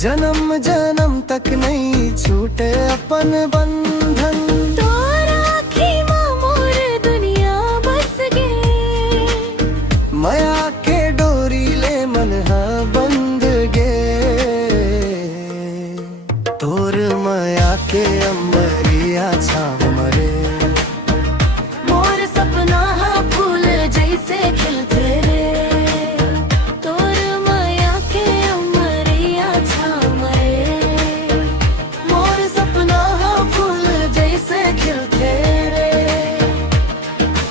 जन्म जन्म तक नहीं छूटे अपन बंधन। तो राखी मां मोर दुनिया बस गे, माया के डोरी ले मन हा बंध गे। तोर माया के अमरिया छाव मरे, मोर सपना हा फूल जैसे खिलते रे। तोर माया के अमरिया छाव रे, मोर सपना हा फूल जैसे खिलते रे।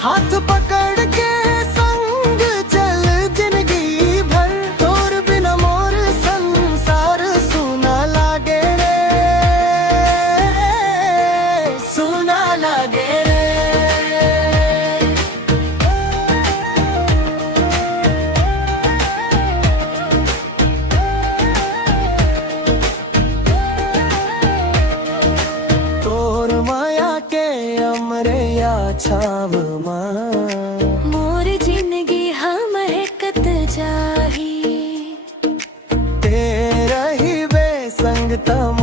हाथ पकड़ के संग चल जिंदगी भर, तोर बिना मोर संसार सुना लागे रे, सुना लागे रे। तोर माया के अमरिया छाव मां, मोर जिंदगी हम महकत जाही। तेरा ही बेसंग तम